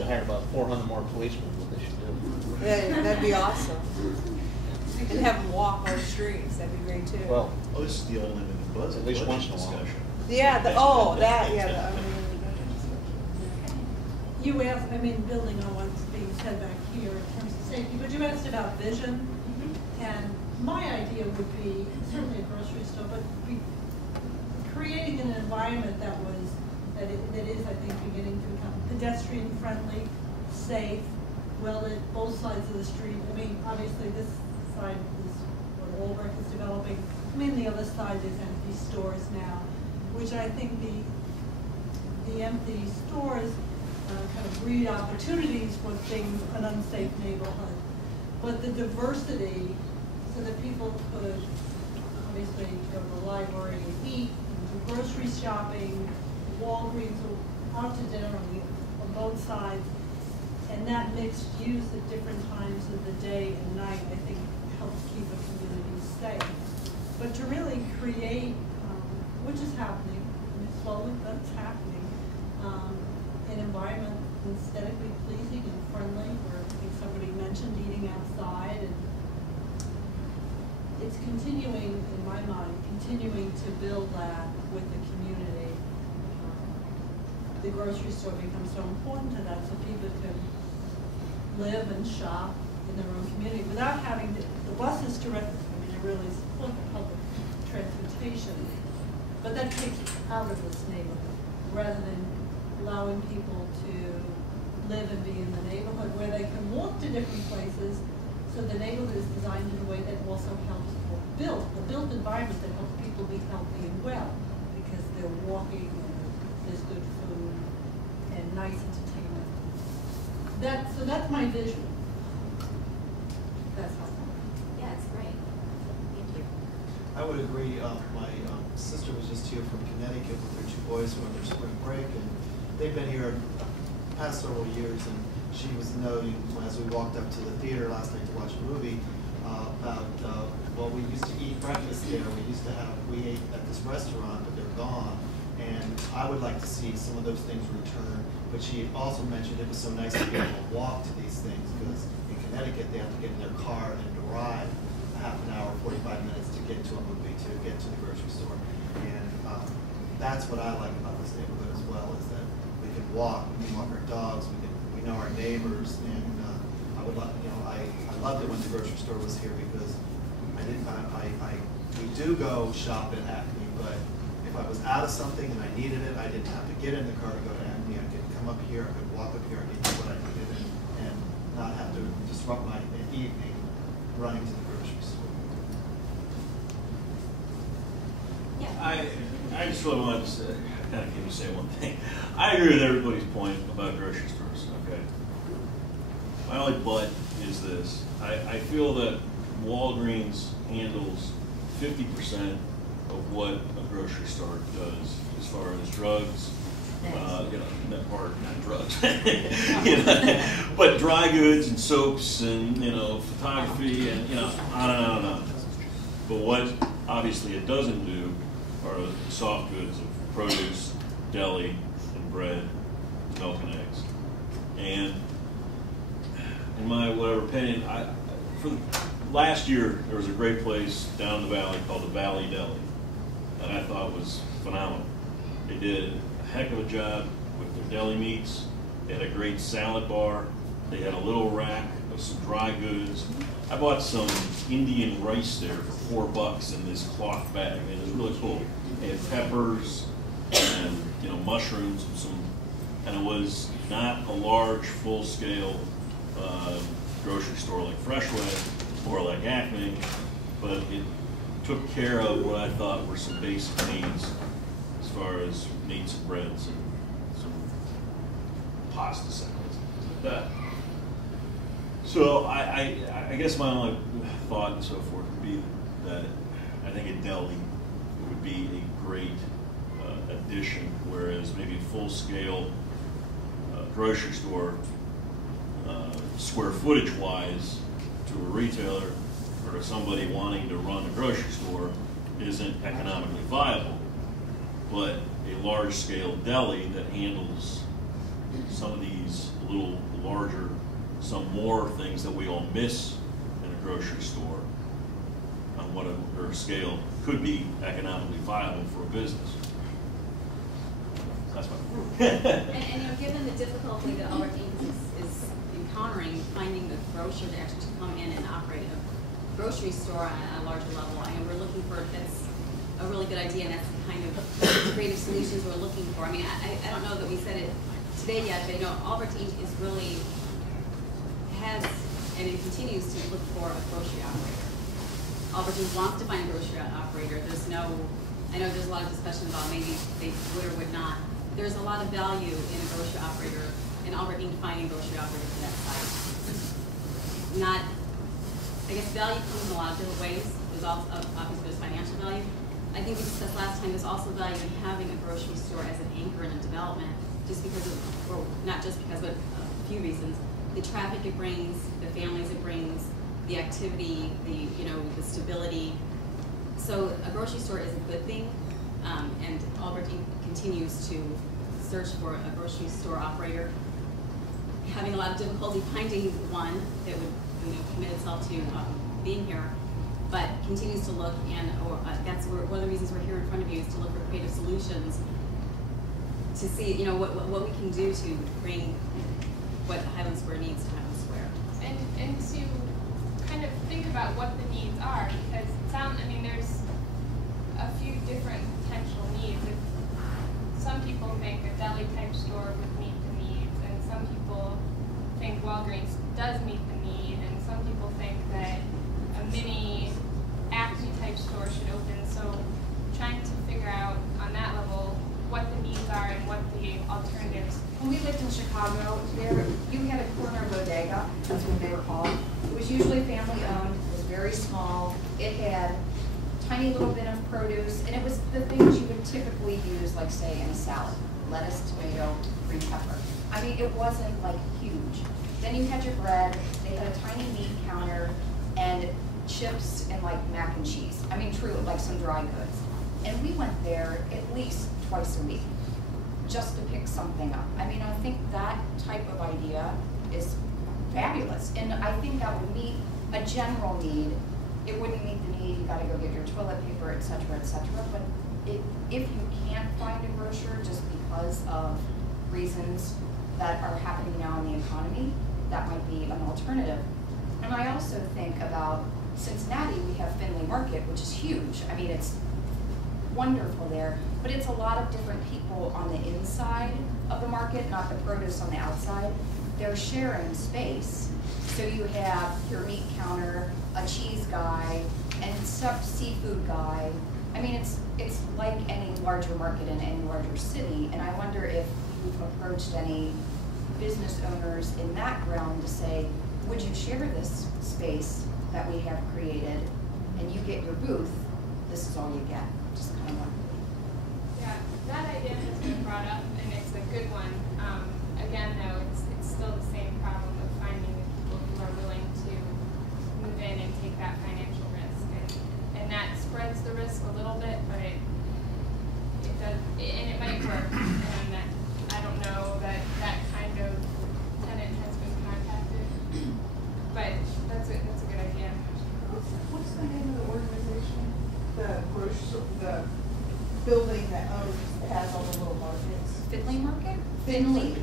should hire about 400 more policemen, what they should do. Yeah, that'd be awesome. And have them walk our streets, that'd be great too. Well, Oh, this is the unlimited budget. At least once in a while. discussion. Yeah, yeah. You asked, I mean, building on what's being said back here in terms of safety, but you asked about vision. And my idea would be, certainly a grocery store, but creating an environment that is, I think, beginning to become pedestrian friendly, safe, well lit, both sides of the street. I mean, obviously this side is what Albrecht is developing. I mean, the other side is empty stores now, which I think the empty stores kind of breed opportunities for things, an unsafe neighborhood. But the diversity, so that people could obviously go to the library and eat, and do grocery shopping, Walgreens, or out to dinner on both sides, and that mixed use at different times of the day and night, I think, helps keep a community safe. But to really create, which is happening, and slowly, but it's happening, an environment aesthetically pleasing and friendly, where I think somebody mentioned eating outside, and it's continuing, in my mind, continuing to build that with the community. The grocery store becomes so important to that, so people can live and shop in their own community without having the buses to rent. I mean, it really support the public transportation, but that takes it out of this neighborhood rather than allowing people to live and be in the neighborhood where they can walk to different places. So the neighborhood is designed in a way that also helps build the built environment that helps people be healthy and well, because they're walking and there's good food and nice entertainment. So that's my vision. That's helpful. Yeah, it's great. Thank you. I would agree. My sister was just here from Connecticut with her two boys who are on their spring break, and they've been here the past several years, and she was noting as we walked up to the theater last night to watch a movie about, well, we used to eat breakfast there. We ate at this restaurant, but they're gone. And I would like to see some of those things return. But she also mentioned it was so nice to be able to walk to these things, because in Connecticut they have to get in their car and drive a half an hour, 45 minutes to get to a movie, to get to the grocery store. And that's what I like about this neighborhood as well, is that we can walk our dogs, we know our neighbors, and I would love, I loved it when the grocery store was here, because we do go shop at Acme, but if I was out of something and I needed it, I didn't have to get in the car to go to Acme. I could come up here, I could walk up here, I could get what I needed, and not have to disrupt my evening running to the grocery store. Yeah. I just really wanted to say, kind of came to say one thing. I agree with everybody's point about grocery stores, okay? My only but is this. I feel that Walgreens handles 50% of what a grocery store does as far as drugs, not drugs, but dry goods and soaps and, photography and, on and on and on. But what obviously it doesn't do are the soft goods of produce, deli, and bread, milk and eggs. And in my whatever opinion, for last year there was a great place down the valley called the Valley Deli that I thought was phenomenal. They did a heck of a job with their deli meats. They had a great salad bar. They had a little rack of some dry goods. I bought some Indian rice there for $4 in this cloth bag. I mean, it was really cool. They had peppers and mushrooms and it was not a large, full-scale grocery store like Freshway or like Acme, but it took care of what I thought were some basic needs as far as meats and breads and some pasta salads like that. So I guess my only thought and so forth would be that I think a deli would be a great addition, whereas maybe a full-scale grocery store, square footage-wise, to a retailer or to somebody wanting to run a grocery store isn't economically viable. But a large-scale deli that handles some of these little some more things that we all miss in a grocery store on whatever scale could be economically viable for a business. That's what. And you know, given the difficulty that Albrecht Inc is encountering, finding the grocer to actually come in and operate a grocery store on a larger level, I mean, we're looking for, that's a really good idea, and that's the kind of creative solutions we're looking for. I mean, I don't know that we said it today yet, but you know, Albrecht Inc is really has and it continues to look for a grocery operator. Albrecht Inc wants to find a grocery operator. There's no, I know there's a lot of discussion about maybe they would or would not. There's a lot of value in a grocery operator, in Albrecht Inc finding a grocery operator for that site. Not, I guess value comes in a lot of different ways. There's also, obviously there's financial value. I think we discussed last time, there's also value in having a grocery store as an anchor in a development, just because of, or not just because, but a few reasons. The traffic it brings, the families it brings, the activity, the, you know, the stability. So a grocery store is a good thing, and Albrecht Inc continues to search for a grocery store operator, having a lot of difficulty finding one that would, you know, commit itself to being here, but continues to look, and that's where, one of the reasons we're here in front of you is to look for creative solutions to see, you know, what we can do to bring what Highland Square needs to Highland Square. And to kind of think about what the needs are, because it sounds, I mean, there's a few different potential needs. If some people think a deli type store would meet the needs, and some people think Walgreens does meet the need, and some people think that a mini Acme type store should open. So trying to figure out on that level what the needs are and what the alternatives. When we lived in Chicago, you had a corner bodega, that's what they were called. It was usually family owned, it was very small, it had tiny little bit of produce, and it was the things you would typically use, like say in a salad, lettuce, tomato, green pepper. I mean, it wasn't like huge. Then you had your bread, they had a tiny meat counter, and chips and like mac and cheese. I mean, true, like some dry goods. And we went there at least twice a week, just to pick something up. I mean, I think that type of idea is fabulous. And I think that would meet a general need. It wouldn't meet the need, you gotta go get your toilet paper, et cetera, et cetera. But if you can't find a grocer just because of reasons that are happening now in the economy, that might be an alternative. And I also think about Cincinnati, we have Findlay Market, which is huge. I mean, it's wonderful there, but it's a lot of different people on the inside of the market, not the produce on the outside. They're sharing space. So you have your meat counter, a cheese guy, and some seafood guy. I mean, it's like any larger market in any larger city, and I wonder if you've approached any business owners in that realm to say, would you share this space that we have created, and you get your booth, this is all you get. Just kind of wondering. Yeah, that idea has been brought up, and it's a good one. Again, though, it's still the same problem of finding the people who are willing to move in and take that financial risk, and that spreads the risk a little bit, but it does, and it might work. And I don't know that that kind of tenant has been contacted, but that's a good idea. What's the name of the organization? The grocery, the building that has all the little markets. Findlay Market? Findlay.